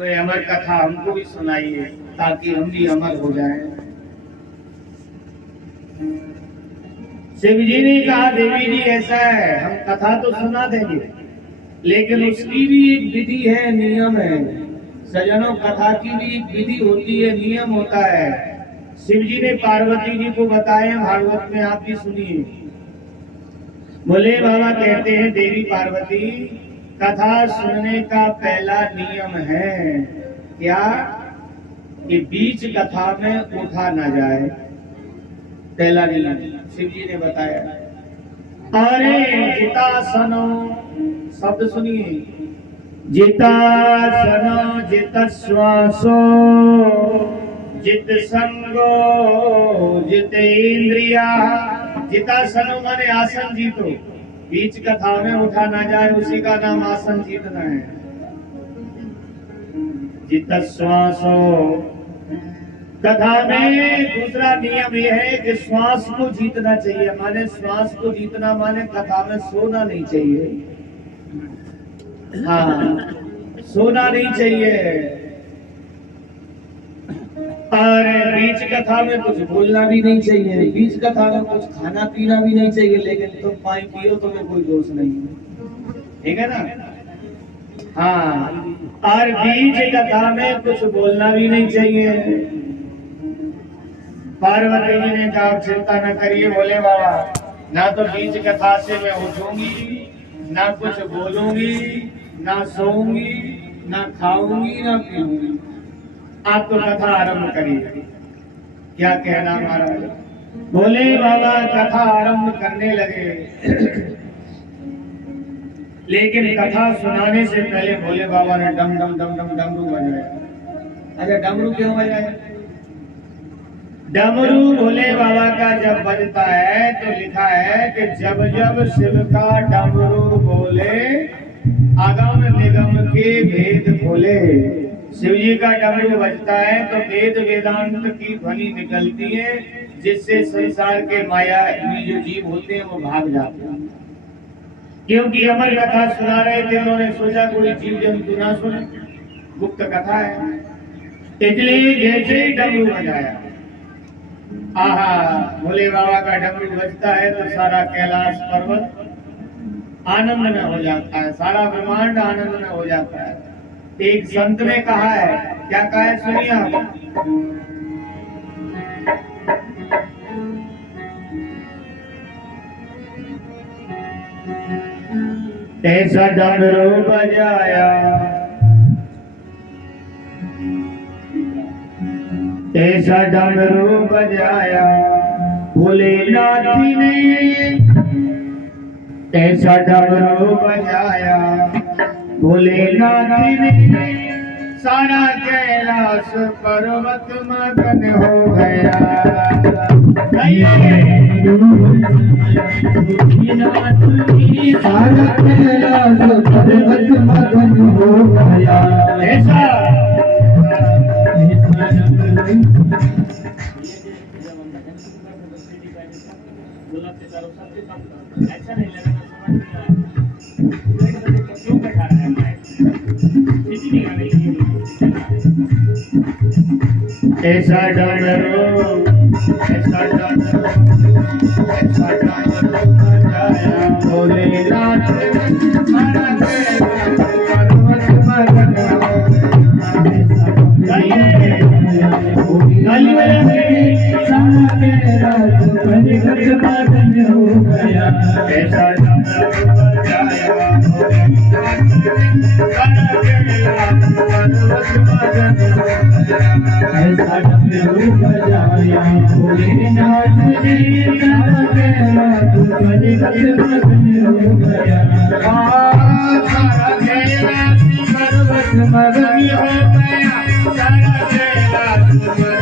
कोई अमर कथा हमको भी सुनाइए ताकि हम भी अमर हो जाएं। शिव जी ने कहा देवी जी ऐसा है, हम कथा तो सुना देंगे लेकिन उसकी भी एक विधि है, नियम है। सजनों, कथा की भी एक विधि होती है, नियम होता है। शिव जी ने पार्वती जी को बताया, भागवत में आप भी सुनिए। बोले बाबा कहते हैं देवी पार्वती, कथा सुनने का पहला नियम है क्या कि बीच कथा में उठा ना जाए। पहला नियम शिव जी ने बताया। अरे जितासनो, शब्द सुनिए, जितासनो जित श्वासो जित संगो जितेंद्रिया। जितासनो माने आसन जीतो, बीच कथा में उठा ना जाए, उसी का नाम आसन जीतना है। जित श्वासो, कथा में दूसरा नियम यह है कि श्वास को जीतना चाहिए। माने श्वास को जीतना माने कथा में सोना नहीं चाहिए। हाँ, सोना नहीं चाहिए। और बीच कथा में कुछ बोलना भी नहीं चाहिए, बीच कथा में कुछ खाना पीना भी नहीं चाहिए। लेकिन तुम पानी पियो तो में कोई दोष नहीं है, ठीक है ना। हाँ, और बीच कथा में कुछ बोलना भी नहीं चाहिए। पार्वती जी ने कहा चिंता न करिए बोले बाबा, ना तो बीच कथा से मैं उठूंगी, ना कुछ बोलूंगी, ना सोऊंगी, ना खाऊंगी, ना पीऊंगी। आप तो कथा आरंभ करिए। क्या कहना महाराज? बोले बाबा कथा आरंभ करने लगे, लेकिन कथा सुनाने से पहले भोले बाबा ने डम डम डम डम डमरू बजाया। अच्छा, डमरू क्यों बजाया? डमरू भोले बाबा का जब बजता है तो लिखा है कि जब जब शिव का डमरू बोले आगम निगम के भेद खोले। शिव जी का डमरू बजता है तो वेद वेदांत की ध्वनि निकलती है, जिससे संसार के माया में जो जीव होते हैं वो भाग जाते हैं। क्योंकि अमर कथा सुना रहे थे, उन्होंने सोचा कोई जीव जंतु ना सुने, गुप्त कथा है। इसलिए जैसे ही डमरू बजाया, आहा, भोले बाबा का डमरू बजता है तो सारा कैलाश पर्वत आनंद में हो जाता है, सारा ब्रह्मांड आनंद में हो जाता है। एक संत ने कहा है, क्या कहा है सुनिए आप। ऐसा डमरू बजाया, ऐसा डमरू बजाया भोलेनाथ ने, ऐसा डमरू बजाया भोलेनाथ ने, सारा कैलाश पर्वत मगन हो गया। सारा कैलाश पर्वत मगन हो गया। ऐसा ऐसा नहीं लगा, क्यों बैठा रहा है ऐसा डमरू, ऐसा डमरू, ऐसा डमरू बजाया भोलेनाथ सारा पर्वत मगन हो गया। ऐसा डमरू बजाया ऐसा डमरू बजाया भोलेनाथ ने, सारा कैलाश पर्वत मगन हो गया। सारा कैलाश पर्वत मगन हो गया, सारा कैलाश पर्वत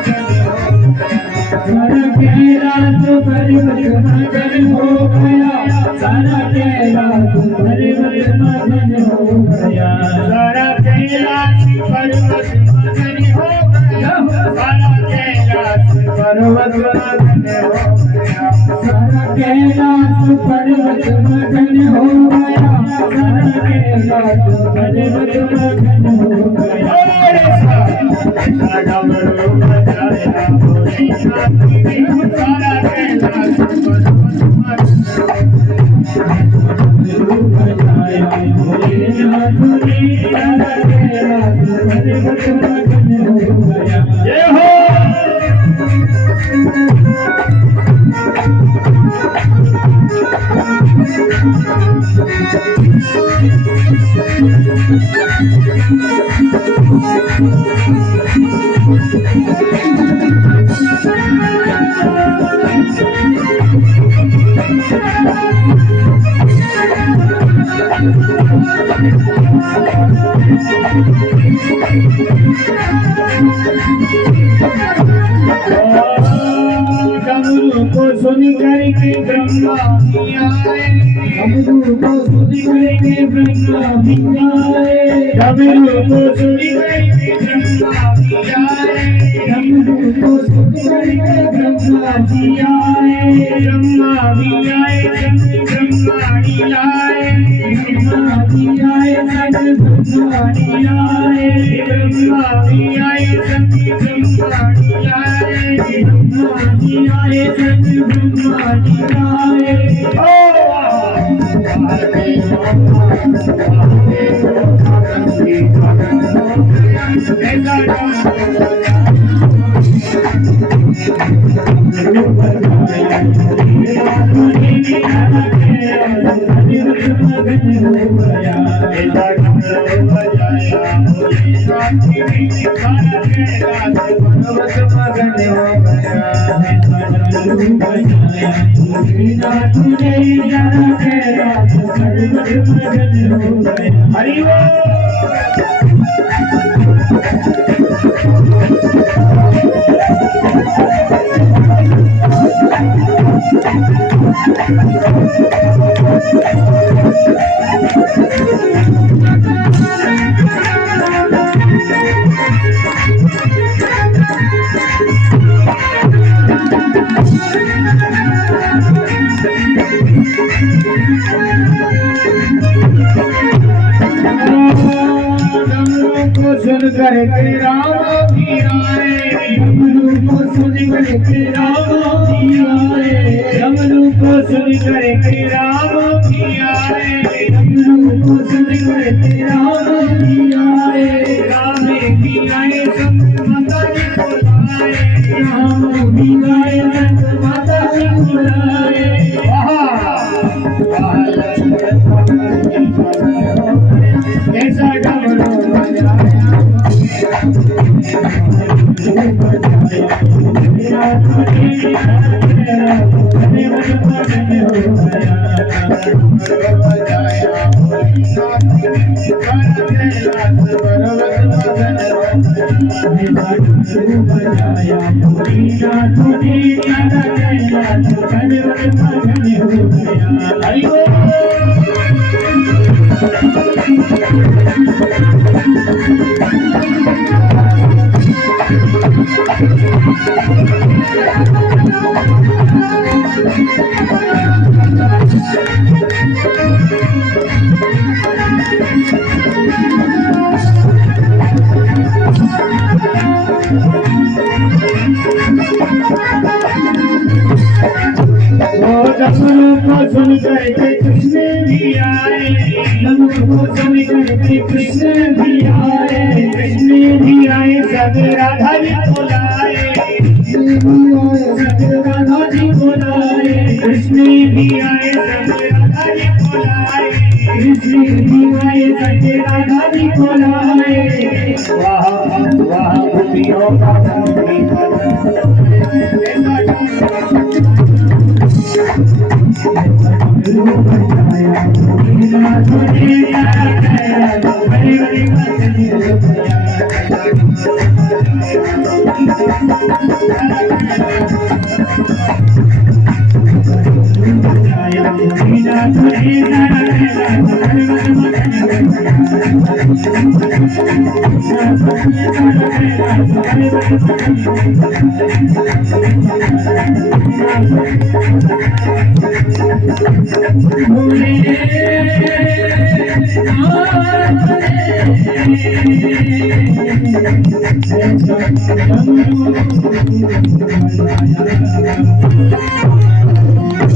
मगन हो गया। सारा कैलाश पर्वत मगन हो गया, सारा कैलाश पर्वत मगन हो गया। सारा कैलाश पर्वत मगन हो गया, सारा कैलाश पर्वत मगन हो गया। सारा कैलाश पर्वत मगन हो गया, सारा कैलाश पर्वत मगन हो जय हो। डमरू को सुन करके ब्रह्मा भी आए, डमरू को सुन करके ब्रह्मा भी आए, डमरू को सुन करके ब्रह्मा भी आए, डमरू को सुन करके ब्रह्मा जी आए, ब्रह्मा भी आए संग ब्रह्माणी आए, ब्रह्मा भी आए संग ब्रह्माणी आए, ब्रह्मा भी आए संग ब्रह्माणी आए, ब्रह्मा भी आए संग ब्रह्माणी आए। ओ हरि सुन करके राम भी आए, डमरू को सुन करके राम भी आए, डमरू को सुन करके राम भी आए, डमरू को सुन करके राम भी आए, राम भी आए संग माता जी बुलाए, राम भी आए संग माता जी बुलाए। ऐसा डमरू बजाया डमरू को सुन करके कृष्ण भी आए, डमरू को सुन करके कृष्ण भी आए, कृष्ण भी आए सब राधा जी बुलाए, सब राधा जी बुलाए, कृष्ण भी आए सब राधा जी बुलाए, कृष्ण भी आए सब राधा जी बुलाए। वाह वाह गोपियों का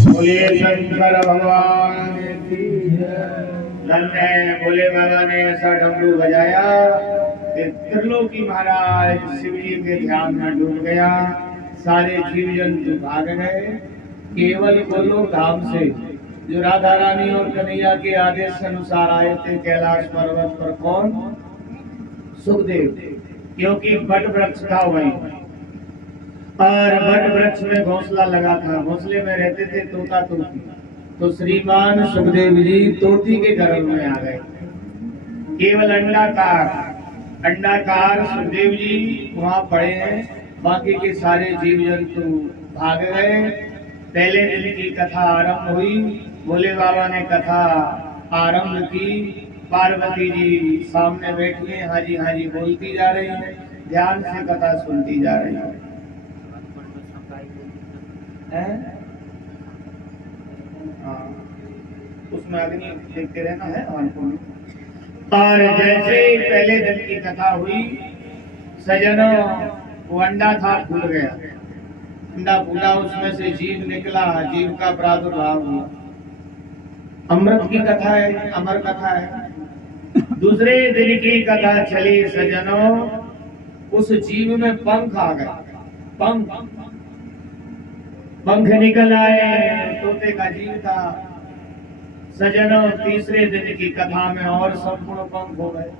बोलिए शंकर भगवान की जय। बोले बाबा ने ऐसा डमरू बजाया कि त्रिलोकी महाराज शिव जी के ध्यान में डूब गया। सारे जीव जंतु भाग गए, केवल गोलोक धाम से जो राधा रानी और कन्हैया के आदेश के अनुसार आए थे कैलाश पर्वत पर, कौन? सुखदेव, क्योंकि बट वृक्ष था वहीं, और बट वृक्ष में घोंसला लगा था, घोंसले में रहते थे तोता तोती। तो श्रीमान सुखदेव जी तोती के गर्भ में आ गए। केवल अंडाकार सुखदेव जी वहां पड़े हैं, बाकी के सारे जीव जंतु भाग गए। पहले दिन की कथा आरंभ हुई, भोले बाबा ने कथा आरंभ की। पार्वती जी सामने बैठी हैं, हाँ जी बोलती जा रही है, ध्यान से कथा सुनती जा रही है। उसमें अग्नि देखते रहना है आंखों में। और जैसे ही पहले दिन की कथा हुई, सजनों वो अंडा था फूल गया, अंडा फूला, उसमें से जीव निकला, जीव का प्रादुर्भाव हुआ। अमृत की कथा है, अमर कथा है। दूसरे दिन की कथा चली सजनों, उस जीव में पंख आ गए, पंख निकल आए, तोते का जीव था। सजनों तीसरे दिन की कथा में और संपूर्ण पंख हो गए।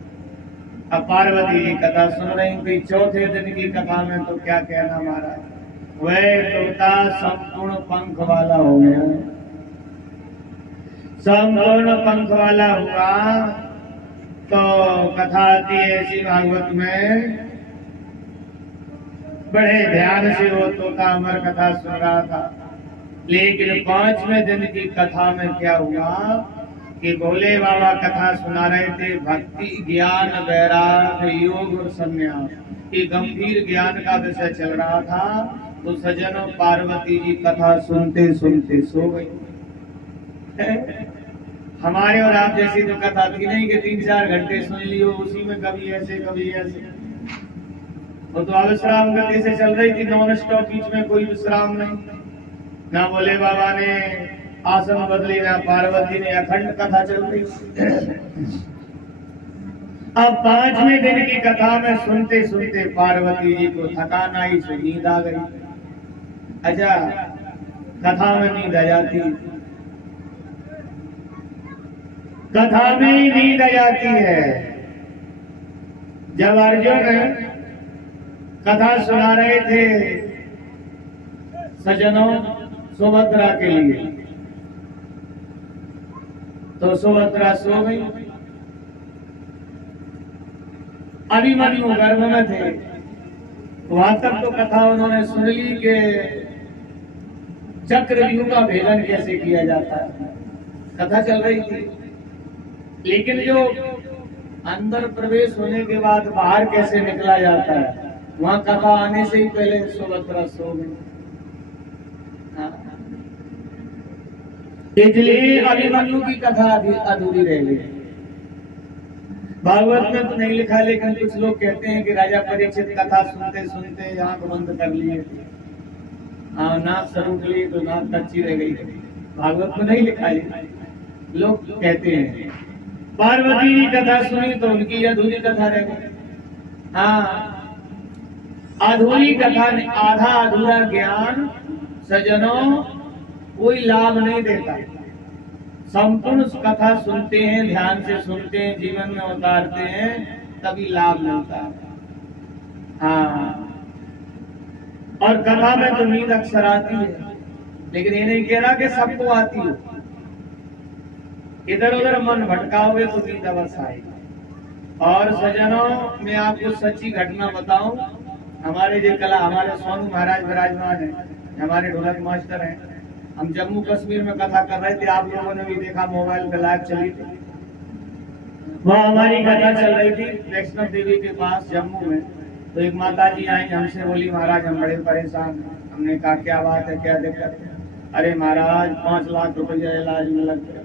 अब पार्वती जी कथा सुन रही थी। चौथे दिन की कथा में तो क्या कहना महाराज, वह तोता संपूर्ण पंख वाला हो गया, संपूर्ण पंख वाला हुआ। तो कथा आती है ऐसी भागवत में, बड़े ध्यान से वो तोता अमर कथा सुन रहा था। लेकिन पांचवें दिन की कथा में क्या हुआ कि भोले बाबा कथा सुना रहे थे, भक्ति ज्ञान वैराग्य योग और संन्यास, ये गंभीर ज्ञान का विषय चल रहा था। तो सजनों पार्वती जी कथा सुनते सुनते सो गई। हमारे और आप जैसी तो कथा थी नहीं कि 3-4 घंटे सुन लियो, उसी में कभी ऐसे कभी ऐसे। वो तो अविश्राम गति से चल रही थी, नॉन स्टॉप, बीच में कोई विश्राम नहीं। ना भोले बाबा ने आसन बदली, ना पार्वती ने, अखंड कथा चल रही। अब पांचवें दिन की कथा में सुनते सुनते पार्वती जी को थकान आई, से नींद आ गई। अच्छा, कथा में नींद आ जाती, कथा में ही नींद आ जाती है। जब अर्जुन कथा सुना रहे थे सजनों सुभद्रा के लिए, तो सुभद्रा सो गई। अभिमन्यु गर्भ में थे, वहां तक तो कथा उन्होंने सुन ली कि चक्रव्यूह का भेदन कैसे किया जाता है, कथा चल रही थी। लेकिन जो अंदर प्रवेश होने के बाद बाहर कैसे निकला जाता है, वहां कथा आने से ही पहले सुभद्रा सो गई। इसलिए अभिमन्यु की कथा अधूरी रह गई। भागवत में तो नहीं लिखा, लेकिन कुछ लोग कहते हैं कि राजा परीक्षित कथा सुनते सुनते आंख बंद कर लिए, नाक सरूट लिए तो नाक कच्ची रह गई। भागवत में नहीं लिखा है, लोग कहते हैं। पार्वती की कथा सुनी तो उनकी अधूरी कथा रह गई। हाँ, अधूरी कथा, आधा अधूरा ज्ञान सजनों कोई लाभ नहीं देता। संपूर्ण कथा सुनते हैं, ध्यान से सुनते हैं, जीवन में उतारते हैं, तभी लाभ मिलता है। हाँ, और कथा में तो नींद अक्सर आती है, लेकिन ये नहीं कह रहा कि सबको आती हो। इधर उधर मन भटकाओगे तो नींद अवश्य आएगी। और सजनों मैं आपको सच्ची घटना बताऊं, हमारे जो कला, हमारे सोनू महाराज विराजमान है, हमारे ढोलक मास्टर हैं। हम जम्मू कश्मीर में कथा कर रहे थे, आप लोगों ने भी देखा, मोबाइल पे लाइव चली थी। वह हमारी कथा चल रही थी वैष्णव देवी के पास जम्मू में। तो एक माता जी आई, हमसे बोली महाराज हम बड़े परेशान हैं। हमने कहा क्या बात है, क्या दिक्कत है? अरे महाराज 5 लाख रुपया इलाज में लग गया।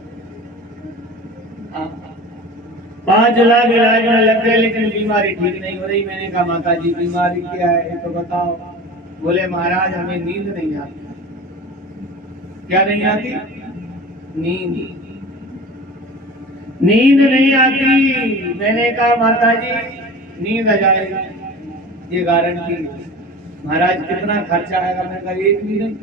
5 लाख इलाज में लग गए, लेकिन बीमारी ठीक नहीं हो रही। मैंने कहा माता जी बीमारी क्या है तो बताओ। बोले महाराज हमें नींद नहीं आती। क्या नहीं आती? नींद नहीं आती। मैंने कहा माता जी नींद आ जाएगी, ये गारंटी। महाराज कितना खर्चा आएगा? मैंने कहा एक भी नहीं।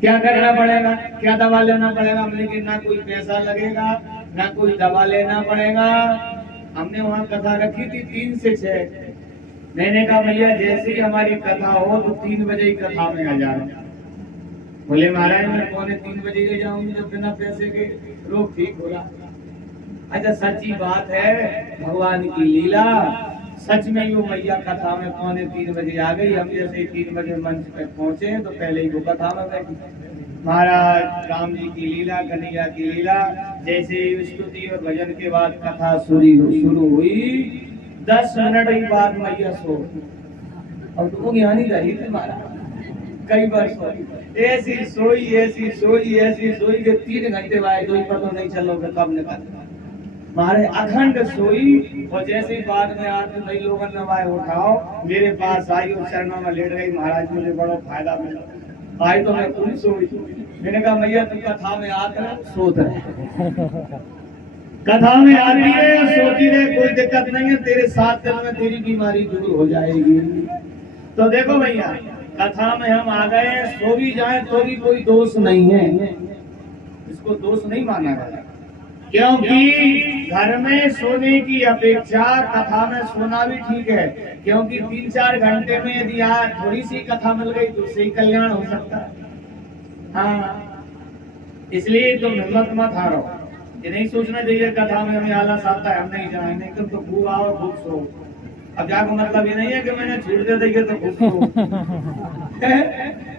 क्या करना पड़ेगा, क्या दवा लेना पड़ेगा? हमने कि ना कोई पैसा लगेगा, ना कोई दवा लेना पड़ेगा। हमने वहाँ कथा रखी थी 3 से 6। मैंने कहा भैया जैसे ही हमारी कथा हो तो 3 बजे ही कथा में आ जाना। बोले महाराज मैं 2:45 बजे ले जाऊंगी जब बिना पैसे के रोग ठीक होगा। अच्छा सच्ची बात है, भगवान की लीला। सच में यो मैया कथा में 2:45 बजे आ गई। हम जैसे 3 बजे मंच पे पहुंचे तो पहले ही वो कथा में बैठी। महाराज राम जी की लीला, कन्हैया की लीला। जैसे स्तुति और भजन के बाद कथा शुरू हुई, 10 मिनट ही बाद मैया सो। और तुम यहाँ नहीं रही थी महाराज, कई बार सोई, ऐसी सोई ऐसी सोई ऐसी सोई के 3 घंटे बाद कोई पता नहीं चलोगे कब निकल। हमारे अखंड सोई। और जैसे ही बाद में आते भाई लोगों ने भाई उठाओ, मेरे पास आई और चरणों में लेट गई। महाराज मुझे बड़ा फायदा मिला। आई तो मैं पूरी सोई। मैंने कहा मैया तुम कथा में आते सोते कथा में आती है सोती है, कोई दिक्कत नहीं है। तेरे 7 दिन में तेरी बीमारी दूर हो जाएगी। तो देखो भैया कथा में हम आ गए, सो भी जाए तो भी कोई दोष नहीं है, इसको दोष नहीं माना गया। क्योंकि घर में सोने की अपेक्षा कथा में सोना भी ठीक है। क्योंकि 3-4 घंटे में यदि आज थोड़ी सी कथा मिल गई तो उससे ही कल्याण हो सकता है। हाँ, इसलिए तुम हिम्मत मत हारो। ये नहीं सोचना चाहिए कथा में हमें आलस आता है हम नहीं जाए, नहीं तुम तो खूब आओ खूब सो। अब जाको मतलब ये नहीं है कि मैंने छूट दे दी तो खूब सो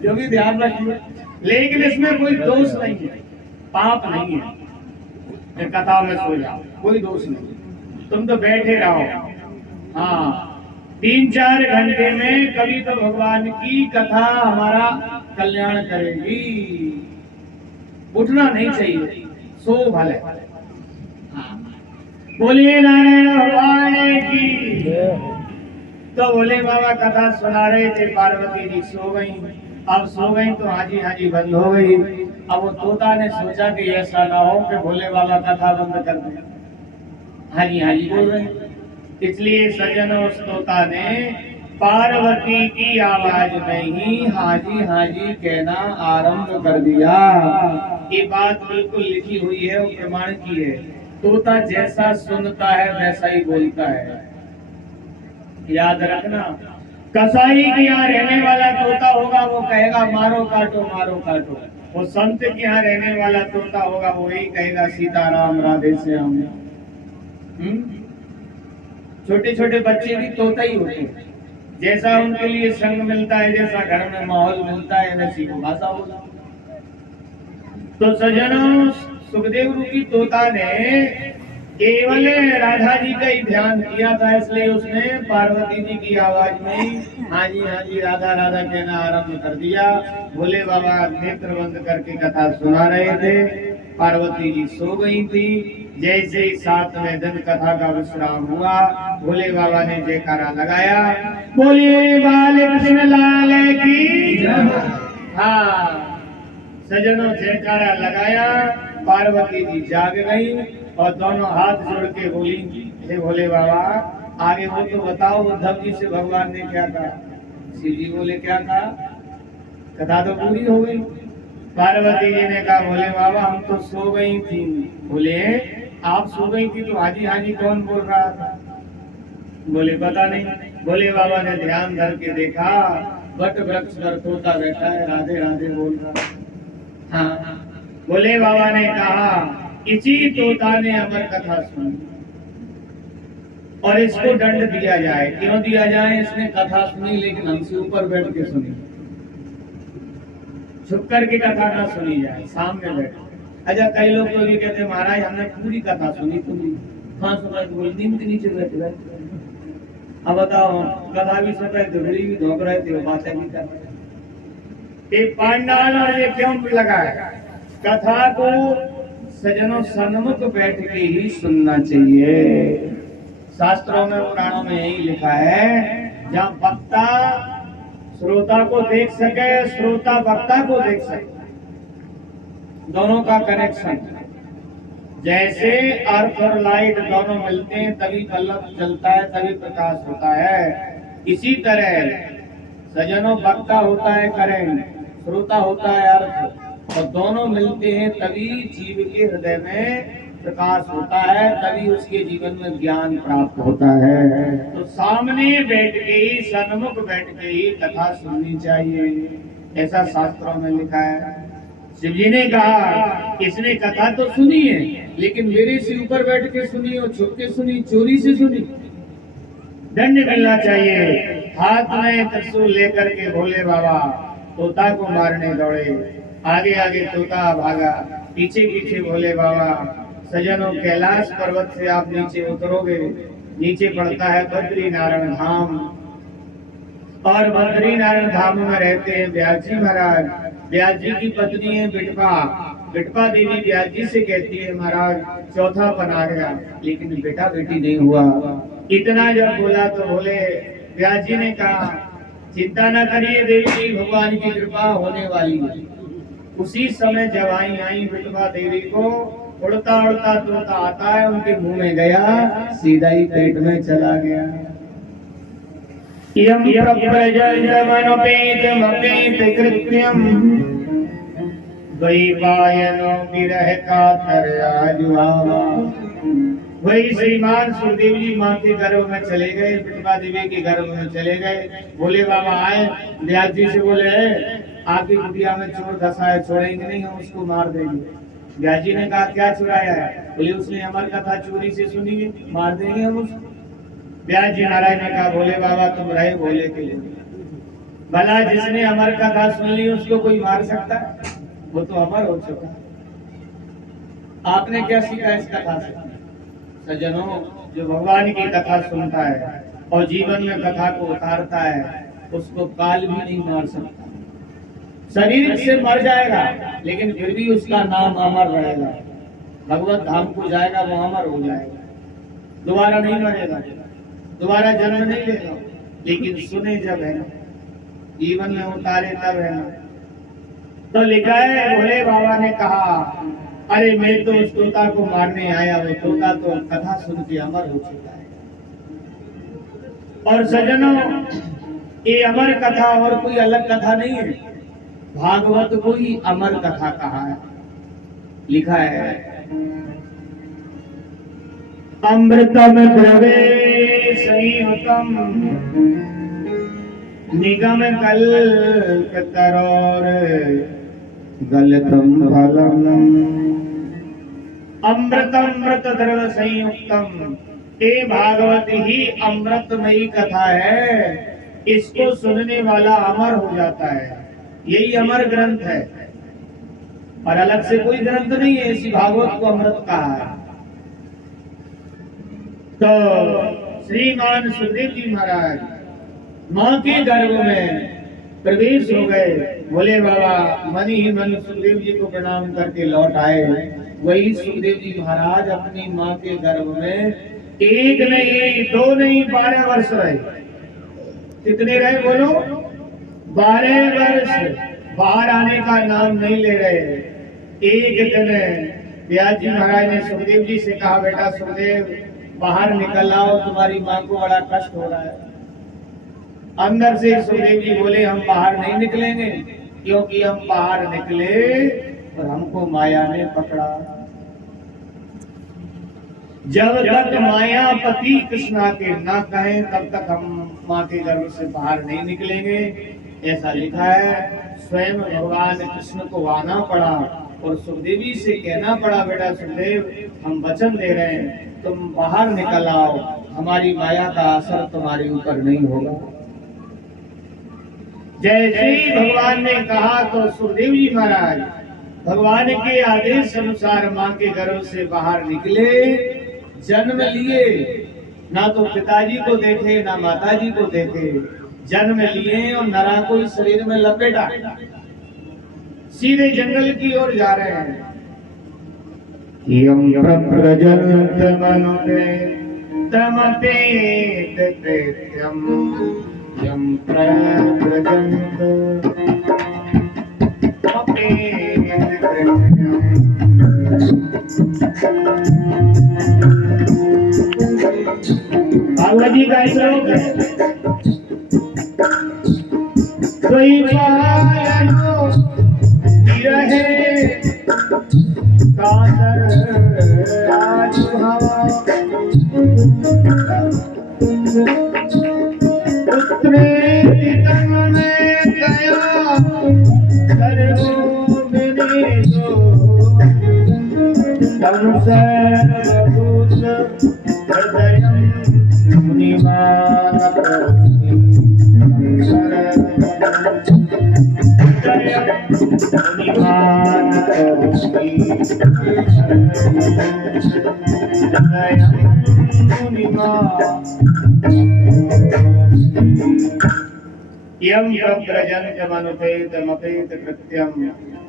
जो भी ध्यान रखिए। लेकिन इसमें कोई दोष नहीं है, पाप नहीं है। कथा में सो जाओ कोई दोष नहीं, तुम तो बैठे रहो। हाँ 3-4 घंटे में कभी तो भगवान की कथा हमारा कल्याण करेगी। उठना नहीं चाहिए, सो भले। बोलिए नारायण भगवान की। तो बोले बाबा कथा सुना रहे थे, पार्वती जी सो गई। अब सो गई तो हाजी हाजी बंद हो गई। अब वो तोता ने सोचा कि ऐसा ना हो कि भोले बाबा कथा बंद कर दे, हाजी हाजी बोल रहे। इसलिए सज्जनों उस तोता ने पार्वती की आवाज में ही हाजी हाजी कहना आरंभ कर दिया। ये बात बिल्कुल लिखी हुई है और प्रमाण की है। तोता जैसा सुनता है वैसा ही बोलता है, याद रखना। कसाई के यहाँ रहने वाला तोता होगा वो कहेगा मारो काटो मारो काटो। वो संत के यहाँ रहने वाला तोता होगा वो यही कहेगा सीताराम राधे श्याम। छोटे छोटे बच्चे भी तोता ही होते हैं। जैसा उनके लिए संग मिलता है, जैसा घर में माहौल मिलता है, वैसी वो भाषा होगा। तो सज्जनों सुखदेव रूपी तोता ने केवल राधा जी का ही ध्यान किया था, इसलिए उसने पार्वती जी की आवाज में हाँ जी राधा राधा कहना आरंभ कर दिया। भोले बाबा नेत्र बंद करके कथा सुना रहे थे, पार्वती जी सो गई थी। जैसे ही 7वें दिन कथा का विश्राम हुआ, भोले बाबा ने जयकारा लगाया, बोले बाल कृष्ण लाल की। हाँ सजनों जयकारा लगाया, पार्वती जी जाग गई और दोनों हाथ जोड़ के बोली, हे भोले बाबा आगे वो तो बताओ, उद्धव जी से भगवान ने क्या कहा? शिव जी बोले क्या कहा? कथा तो पूरी हो गई। पार्वती जी ने कहा भोले बाबा हम तो सो गई थी। बोले आप सो गई थी तो हाजी हाजी कौन बोल रहा था? बोले पता नहीं। भोले बाबा ने ध्यान धर के देखा, वट वृक्ष पर तोता बैठा है, राधे राधे बोल रहा। हाँ भोले बाबा ने कहा इसी तोता ने अमर कथा सुनी और इसको दंड दिया जाए। क्यों दिया जाए? इसने कथा सुनी लेकिन हमसे ऊपर बैठ के सुनी, छुप करके कथा ना सुनी जाए, सामने बैठ। अच्छा कई लोग तो ये कहते महाराज हमने पूरी कथा सुनी, तुम कहाँ सुना? नींद के नीचे बैठे बैठे। अब बताओ कथा भी सुन रहे थे, घड़ी भी धोक रहे थे, बातें भी कर रहे थे। एक पांडाल और ये क्यों लगा है? कथा को सजनों सन्मुख बैठ के ही सुनना चाहिए। शास्त्रों में पुराणों में यही लिखा है, जहाँ वक्ता श्रोता को देख सके, श्रोता वक्ता को देख सके, दोनों का कनेक्शन। जैसे अर्थ और लाइट दोनों मिलते हैं तभी बल्ब जलता है, तभी प्रकाश होता है। इसी तरह सजनों वक्ता होता है करंट, श्रोता होता है अर्थ, और दोनों मिलते हैं तभी जीव के हृदय में प्रकाश होता है, तभी उसके जीवन में ज्ञान प्राप्त होता है। तो सामने बैठ के ही, सन्मुख बैठ के ही कथा सुननी चाहिए, ऐसा शास्त्रों में लिखा है। शिव जी ने कहा इसने कथा तो सुनी है, लेकिन मेरे से ऊपर बैठ के सुनी और छुप के सुनी, चोरी से सुनी, दंड मिलना चाहिए। हाथ में त्रिशूल लेकर के भोले बाबा तोता को मारने दौड़े। आगे आगे तोता भागा, पीछे पीछे भोले बाबा। सजनों, कैलाश पर्वत से आप नीचे उतरोगे, नीचे पड़ता है बद्री नारायण धाम, और बद्री नारायण धाम में रहते हैं व्यास जी महाराज। व्यास जी की पत्नी है बिटपा। बिटपा देवी व्यास जी से कहती है महाराज चौथा बना गया, लेकिन बेटा बेटी नहीं हुआ। इतना जब बोला तो बोले, व्यास जी ने कहा चिंता न करिए देवी, भगवान की कृपा होने वाली है। उसी समय जब आई बिटपा देवी को उड़ता उड़ता तोता आता है, उनके मुंह में गया, सीधा ही पेट में चला गया। यम प्रव्रजन्तमनुपेतमपेत कृत्यम् द्वैपायनो विरह कातरयाजुहावा। वही श्रीमान सुखदेव जी माँ के गर्भ में चले गए, बिटपा देवी के गर्भ में चले गए। भोले बाबा आए, व्यास जी से बोले आपकी कुटिया में चोर धसा है, छोड़ेंगे नहीं, हम उसको मार देंगे। व्यास जी ने कहा क्या चुराया है? बोले उसने अमर कथा चोरी से सुनी है, मार देंगे हम उसको। व्यास जी महाराज ने कहा भोले बाबा तुम रहे भोले के लिए, भला जिसने अमर कथा सुन ली उसको कोई मार सकता है? वो तो अमर हो चुका। आपने क्या सीखा इस कथा से? सज्जनों, जो भगवान की कथा सुनता है और जीवन में कथा को उतारता है, उसको काल भी नहीं मार सकता। शरीर से मर जाएगा, लेकिन फिर भी उसका नाम अमर रहेगा। भगवत धाम को जाएगा, वो अमर हो जाएगा, दोबारा नहीं मरेगा, दोबारा जन्म नहीं लेगा। लेकिन सुने जब है ना, जीवन में उतारे तब है ना। तो लिखा है भोले बाबा ने कहा अरे मैं तो उस तोता को मारने आया, वो तोता तो कथा सुन के अमर हो चुका है। और सज्जनों, ये अमर कथा और कोई अलग कथा नहीं है, भागवत को ही अमर कथा कहा है। लिखा है अमृतम द्रवे संयुतम निगम कल्पतरोर गलतम फलम। अमृत द्रव संयुक्तम, ये भागवत ही अमृतमयी कथा है। इसको सुनने वाला अमर हो जाता है, यही अमर ग्रंथ है, और अलग से कोई ग्रंथ नहीं है। इसी भागवत को अमृत कहा है। तो श्रीमान सुखदेव जी महाराज माँ के गर्भ में प्रवेश हो गए। भोले बाबा मन ही मन सुखदेव जी को प्रणाम करके लौट आए। वही सुखदेव जी महाराज अपनी माँ के गर्भ में एक नहीं, दो नहीं, 12 वर्ष रहे। कितने रहे बोलो? 12 वर्ष। बाहर आने का नाम नहीं ले रहे। एक दिन व्यास जी महाराज ने सुखदेव जी से कहा बेटा सुखदेव बाहर निकल आओ, तुम्हारी माँ को बड़ा कष्ट हो रहा है। अंदर से सुखदेव जी बोले हम बाहर नहीं निकलेंगे, क्योंकि हम बाहर निकले और हमको माया ने पकड़ा। जब तक मायापति कृष्णा के ना कहें तब तक हम माँ के गर्भ से बाहर नहीं निकलेंगे, ऐसा लिखा है। स्वयं भगवान कृष्ण को आना पड़ा और सुखदेवी से कहना पड़ा बेटा सुखदेव हम वचन दे रहे हैं, तुम बाहर निकल आओ, हमारी माया का असर तुम्हारे ऊपर नहीं होगा। जैसे ही भगवान ने कहा तो सुखदेव जी महाराज भगवान के आदेश अनुसार माँ के गर्भ से बाहर निकले, जन्म लिए। ना तो पिताजी को देखे ना माताजी को देखे, जन्म लिए और नरा को इस शरीर में लपेटा, सीधे जंगल की ओर जा रहे हैं। यम प्रव्रजन्त मनुते तमपेत प्रेत्यम, यम प्रव्रजन्त तमपेत प्रेत्यम भागवत जी का श्लोक है, कोई पायनो रहे कातर राजुहा पुत्रे तन में गया सर्वो विनेशो तम सर्वभूत हृदयं मुनिमानतोऽस्मि यम प्रजंतमनुपेत कृत्यम।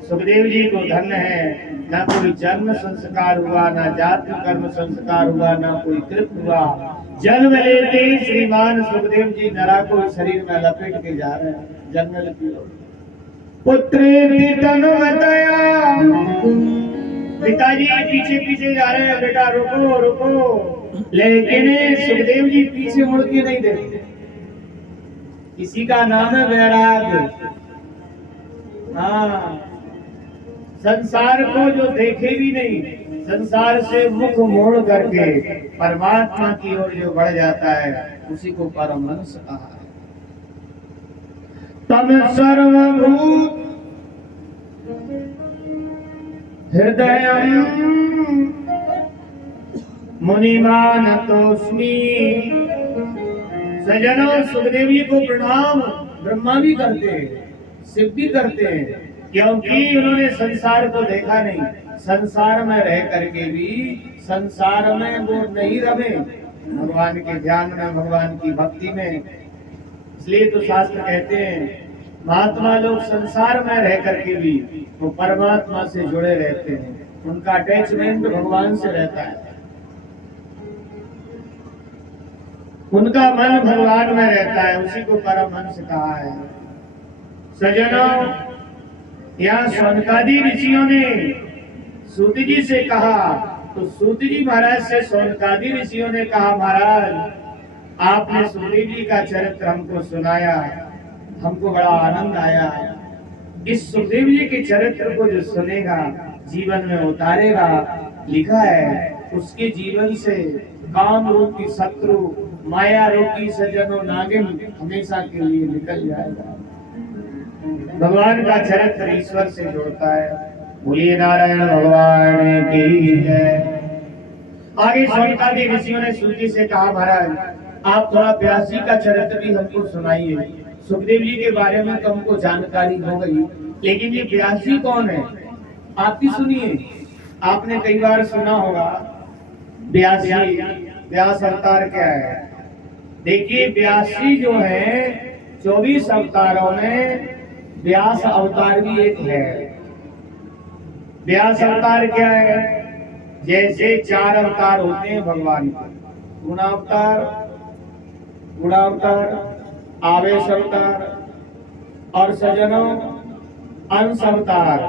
सुखदेव जी को धन्य है, ना कोई जन्म संस्कार हुआ, ना जाति कर्म संस्कार हुआ, ना कोई कृत हुआ। जन्म लेते श्रीमान सुखदेव जी नरा को शरीर में लपेट के जा रहे हैं। जन्म लेते पुत्री तनु बताया, पिताजी पीछे पीछे जा रहे हैं, बेटा रुको रुको, लेकिन सुखदेव जी पीछे मुड़ के नहीं देखते। इसी का नाम है वैराग। हाँ, संसार को जो देखे भी नहीं, संसार से मुख मोड़ करके परमात्मा की ओर जो बढ़ जाता है, उसी को परमहंस कहा है। तम सर्वभूत हृदयं मुनिमानतोऽस्मि। सज्जनों, सुखदेव जी को प्रणाम ब्रह्मा भी करते हैं, शिव भी करते हैं, क्योंकि उन्होंने संसार को देखा नहीं। संसार में रह करके भी संसार में वो नहीं रमे भगवान के ध्यान में, भगवान की भक्ति में। इसलिए तो शास्त्र कहते हैं महात्मा लोग संसार में रह करके भी वो परमात्मा से जुड़े रहते हैं, उनका अटैचमेंट भगवान से रहता है, उनका मन भगवान में रहता है, उसी को परमहंस कहा है। सज्जनों, यहाँ शौनकादि ऋषियों ने सूत जी से कहा, तो सूत जी महाराज से शौनकादि ऋषियों ने कहा, महाराज आपने सुखदेव जी का चरित्र हमको सुनाया, हमको बड़ा आनंद आया। इस सुखदेव जी के चरित्र को जो सुनेगा, जीवन में उतारेगा, लिखा है उसके जीवन से काम रूपी शत्रु, माया रूपी सज्जनों नागिन हमेशा के लिए निकल जाएगा। भगवान का चरित्र ईश्वर से जोड़ता है। बोलिए नारायण भगवान की जय। आगे शौनकादि ऋषियों ने सूत जी से कहा, महाराज आप थोड़ा व्यास जी का चरित्र भी हमको सुनाइए। सुखदेव जी के बारे में तो हमको जानकारी हो गई, लेकिन ये व्यास जी कौन है आप भी सुनिए। आपने कई बार सुना होगा व्यास जी, व्यास अवतार क्या है। देखिए व्यास जी जो है 24 अवतारों में व्यास अवतार भी एक है। व्यास अवतार क्या है? जैसे 4 अवतार होते हैं भगवान के, गुणावतार, गुणावतार, आवेश अवतार और सज्जनों अंश अवतार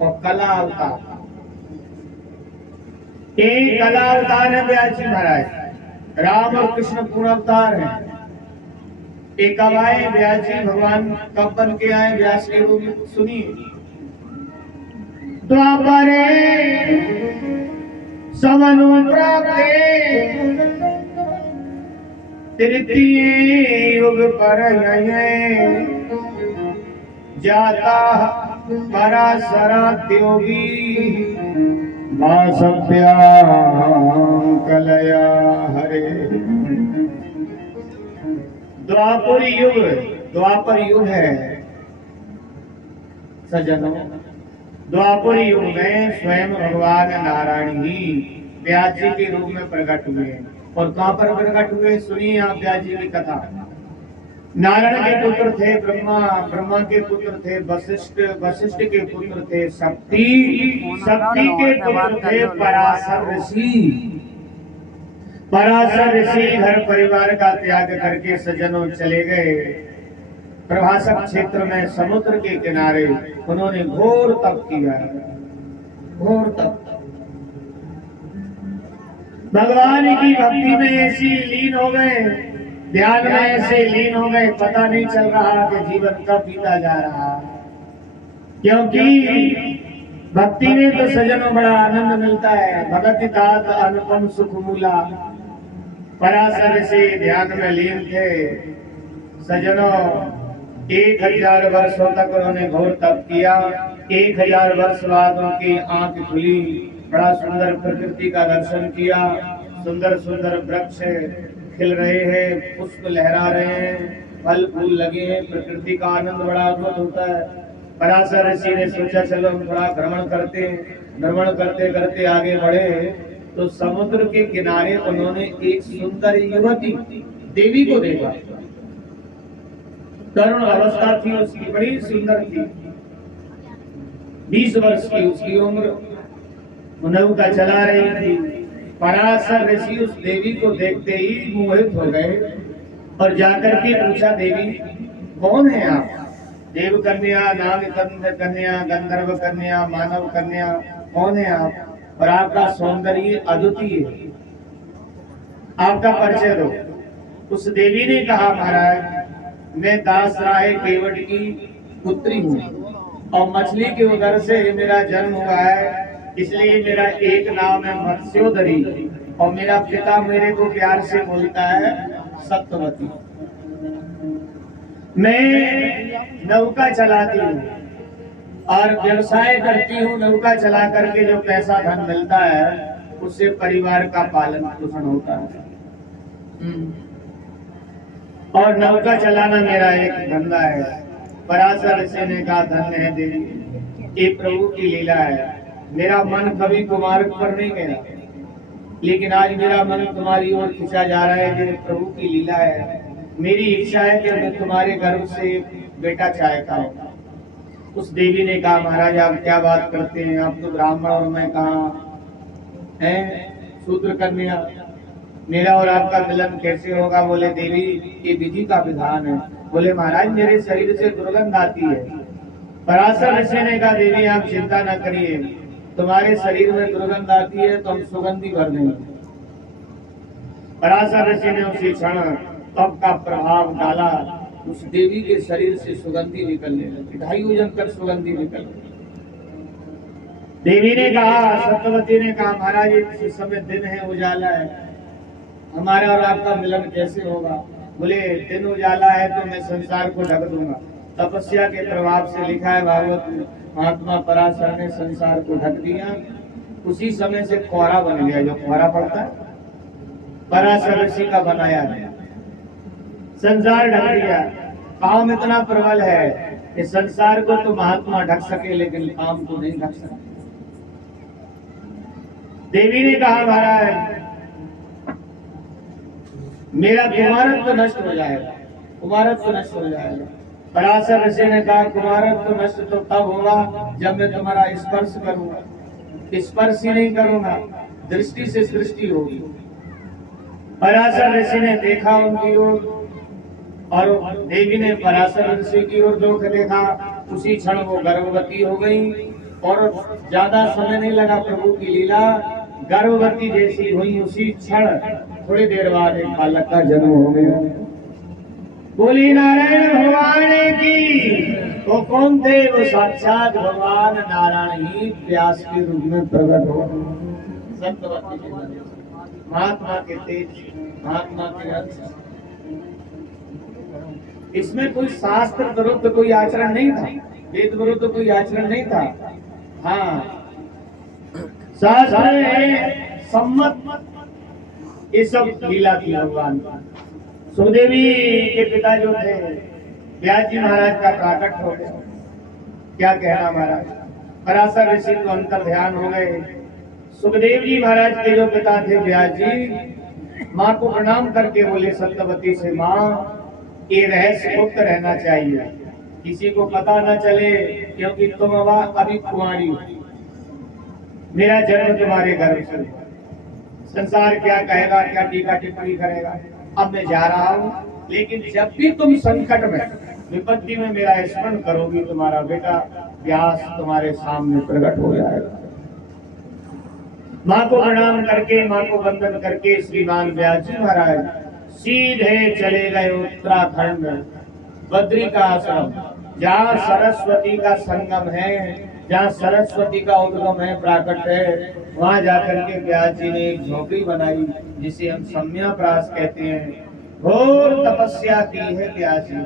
और कला अवतार। एक कला अवतार है व्यास जी महाराज, राम और कृष्ण पूर्ण अवतार है। एक कब आए व्यास जी, भगवान कब बन के आए व्यास के रूप में, सुनिए। द्वापरे समनु प्राप्ते तृतीये युग पर जाता पराशराद्योगी मासभ्या कलया हरे। द्वापर युग, द्वापर युग है सज्जनों। द्वापर युग में स्वयं भगवान नारायण ही व्यास जी के रूप में प्रकट हुए। और कहां पर प्रकट हुए सुनिए आप व्यास जी की कथा। नारायण के पुत्र थे ब्रह्मा, ब्रह्मा के पुत्र थे वशिष्ठ, वशिष्ठ के पुत्र थे शक्ति, शक्ति के पुत्र थे पराशर ऋषि। पराशर ऋषि घर परिवार का त्याग करके सज्जनों चले गए प्रभासक क्षेत्र में, समुद्र के किनारे। उन्होंने घोर तप किया, घोर तप। भगवान की भक्ति में ऐसी लीन हो गए, ध्यान में ऐसे लीन हो गए, पता नहीं चल रहा कि जीवन कब बीता जा रहा। क्योंकि भक्ति में तो सजनों बड़ा आनंद मिलता है। भगत दात अनुपम सुख मूला, पराशर से ध्यान में लीन थे सजनों। 1000 वर्षों तक उन्होंने घोर तप किया। 1000 वर्ष बाद उनकी आंख खुली, बड़ा सुंदर प्रकृति का दर्शन किया। सुंदर सुंदर वृक्ष खिल रहे हैं, पुष्प लहरा रहे हैं, फल फूल लगे हैं, प्रकृति का आनंद बड़ा अद्भुत होता है। पराशर ऋषि ने सोचा चलो हम थोड़ा भ्रमण करते करते आगे बढ़े तो समुद्र के किनारे उन्होंने एक सुंदर युवती देवी को देखा। तरुण अवस्था थी उसकी, बड़ी सुंदर थी, 20 वर्ष की उसकी उम्र, नौका चला रही थी। पराशर ऋषि उस देवी को देखते ही मोहित हो गए और जाकर के पूछा, देवी कौन है आप? देव कन्या, नागकंद कन्या, गंधर्व कन्या, मानव कन्या, कौन है आप? और आपका सौंदर्य अद्वितीय है, आपका परिचय दो। उस देवी ने कहा, महाराज मैं दास राय केवट की पुत्री हूँ और मछली के उदर से मेरा जन्म हुआ है, इसलिए मेरा एक नाम है मत्स्योदरी और मेरा पिता मेरे को प्यार से बोलता है सत्यवती। मैं नौका चलाती हूँ और व्यवसाय करती हूँ। नौका चला करके जो पैसा धन मिलता है उससे परिवार का पालन पोषण होता है और नौका चलाना मेरा एक धंधा है। पराशर ऋषि ने कहा, धन्य है देवी, ये प्रभु की लीला है। मेरा मन कभी कुमार पर नहीं गया, लेकिन आज मेरा मन तुम्हारी ओर खींचा जा रहा है। ये प्रभु की लीला है। मेरी इच्छा है कि मैं तुम्हारे गर्भ से बेटा चाहता हूँ। उस देवी ने कहा, महाराज आप क्या बात करते हैं, आप तो ब्राह्मण और मैं कहाँ है शूद्र कन्या, मेरा और आपका मिलन कैसे होगा? बोले देवी ये विधि का विधान है। बोले महाराज मेरे शरीर से दुर्गंध आती है। पराशर ऋषि ने कहा, देवी आप चिंता न करिए, तुम्हारे शरीर में दुर्गंध आती है तो हम सुगंधी भर देंगे। पराशर ऋषि ने उसी क्षण तप का प्रभाव डाला, उस देवी के शरीर से सुगंधी निकलने लगी, 2.5 वजन कर सुगंधी निकल गई। देवी ने कहा, सत्यवती ने कहा, महाराज इस समय दिन है, उजाला है, हमारा और आपका मिलन कैसे होगा? बोले दिन उजाला है तो मैं संसार को ढक दूंगा। तपस्या के प्रभाव से लिखा है भागवत में, महात्मा पराशर ने संसार को ढक दिया। उसी समय से कोहरा बन गया, जो कोहरा पड़ता है पराशर ऋषि का बनाया है, संसार ढक दिया। काम इतना प्रबल है कि संसार को तो महात्मा ढक सके लेकिन काम को नहीं ढक सके। देवी ने कहा, महाराज मेरा कुमारत्व नष्ट हो जाएगा, कुमारत्व नष्ट हो जाएगा। पराशर ऋषि ने कहा, कुमारत्व नष्ट तो तब होगा जब मैं तुम्हारा स्पर्श करूंगा। स्पर्श ही नहीं करूंगा, दृष्टि से सृष्टि होगी। पराशर ऋषि ने देखा उनकी ओर और देवी ने पराशर ऋषि की ओर देखा। उसी क्षण वो गर्भवती हो गई और ज्यादा समय नहीं लगा, प्रभु की लीला गर्भवती जैसी हुई उसी क्षण थोड़ी देर बाद एक बालक का जन्म हो गया। बोली नारायण भगवान की। वो कौन थे? वो साक्षात भगवान नारायण ही व्यास के रूप में प्रकट हुआ। सत्यवती के महात्मा के तेज, महात्मा के अर्थ। इसमें कोई शास्त्र विरुद्ध कोई आचरण नहीं था, वेद विरुद्ध कोई आचरण नहीं था। हाँ, शास्त्र सम्मत ये सब लीला थी भगवान। सुखदेवी के पिता जो थे व्यास जी महाराज का प्राकट हो गया। क्या कहना महाराज, पराशर ऋषि को अंतर ध्यान हो गए। सुखदेव जी महाराज के जो पिता थे व्यास जी, माँ को प्रणाम करके बोले सत्यवती से, माँ ये रहस्य गुप्त रहना चाहिए, किसी को पता न चले, क्योंकि तुम अभी कुंवारी हो, मेरा जन्म तुम्हारे गर्भ से, संसार क्या कहेगा, क्या टीका टिप्पणी करेगा। अब मैं जा रहा हूँ, लेकिन जब भी तुम संकट में विपत्ति में मेरा स्मरण करोगी, तुम्हारा बेटा व्यास तुम्हारे सामने प्रकट हो जाएगा। माँ को प्रणाम करके, माँ को वंदन करके श्रीमान व्यास जी महाराज सीधे चले गए उत्तराखंड बद्री का आश्रम, जहाँ सरस्वती का संगम है, जहाँ सरस्वती का उद्गम है, प्राकट है। वहां जाकर के व्यास जी ने एक झोपड़ी बनाई जिसे हम सम्याप्रास कहते हैं। घोर तपस्या की है व्यास जी।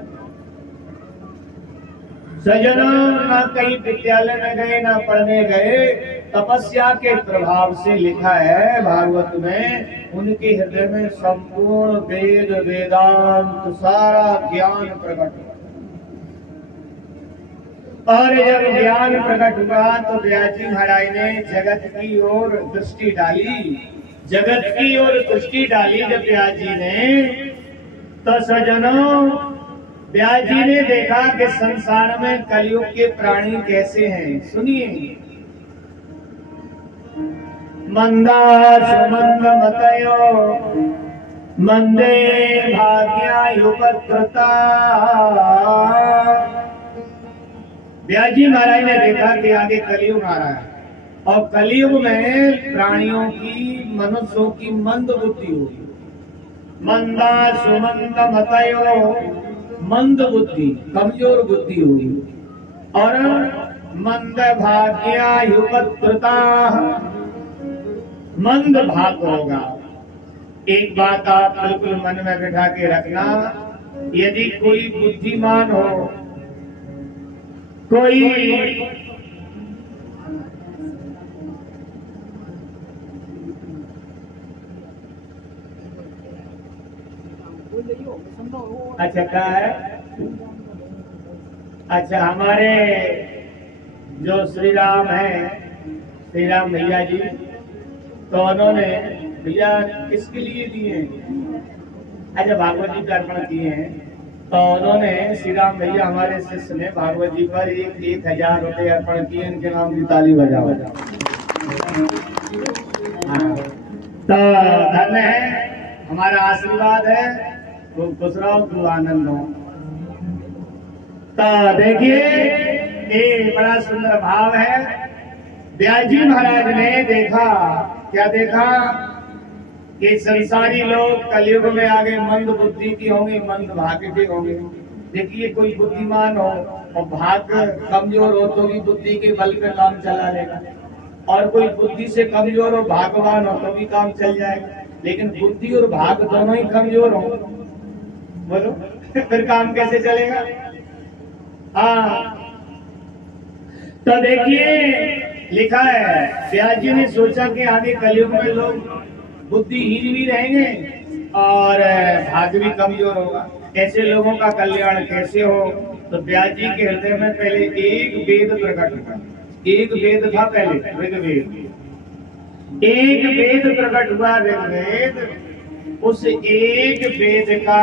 सज्जनों, ना कहीं विद्यालय में गए, ना पढ़ने गए, तपस्या के प्रभाव से लिखा है भागवत में, उनके हृदय में संपूर्ण वेद वेदांत सारा ज्ञान प्रकट हुआ। और जब ज्ञान प्रकट हुआ तो व्यास जी महाराज ने जगत की ओर दृष्टि डाली। जगत की ओर दृष्टि डाली जब व्यास जी ने, तो सज्जनों, व्यास जी ने देखा कि संसार में कलयुग के प्राणी कैसे हैं। सुनिए, मंदा सुमंद मतयो मंदे भाग्यायुपत्रता। व्यास जी महाराज ने देखा कि आगे कलयुग आ रहा है और कलयुग में प्राणियों की, मनुष्यों की मंद बुद्धि होगी। मंदा सुमंद मतयो, मंद बुद्धि, कमजोर बुद्धि होगी। और मंद भाग्यायुपत्रता, मंद भाग होगा। एक बात आप बिल्कुल मन में बिठा के रखना, यदि कोई बुद्धिमान हो, कोई अच्छा क्या है, अच्छा हमारे जो श्री राम है, श्री राम भैया जी, तो उन्होंने भैया किसके लिए दिए? अच्छा भागवत जी को अर्पण किए हैं। तो उन्होंने, श्री राम भैया हमारे शिष्य ने भागवत जी पर 1000 रुपए अर्पण किए। इनके नाम की ताली बजाओ। हाँ, तो धन्य है, हमारा आशीर्वाद है, खूब खुश रहो, खूब आनंद हो। तो देखिए, ये बड़ा सुंदर भाव है। व्यास जी महाराज ने देखा, क्या देखा कि संसारी लोग कलयुग में आगे मंद बुद्धि की होंगे, मंद भाग्य के होंगे। देखिए, कोई बुद्धिमान हो और भाग्य कमजोर हो तो भी बुद्धि के बल पे काम चला लेगा, और कोई बुद्धि से कमजोर हो, भाग्यवान हो तो भी काम चल जाएगा। लेकिन बुद्धि और भाग्य दोनों ही कमजोर हो, बोलो फिर काम कैसे चलेगा? हाँ, तो देखिए लिखा है, व्यास जी ने सोचा कि आगे कलयुग में लोग बुद्धिहीन भी रहेंगे और भाग्य भी कमजोर होगा। ऐसे लोगों का कल्याण कैसे हो? तो व्यास जी के हृदय में पहले एक वेद प्रकट हुआ। एक वेद था पहले, ऋग्वेद। एक वेद प्रकट हुआ, ऋग्वेद। उस एक वेद का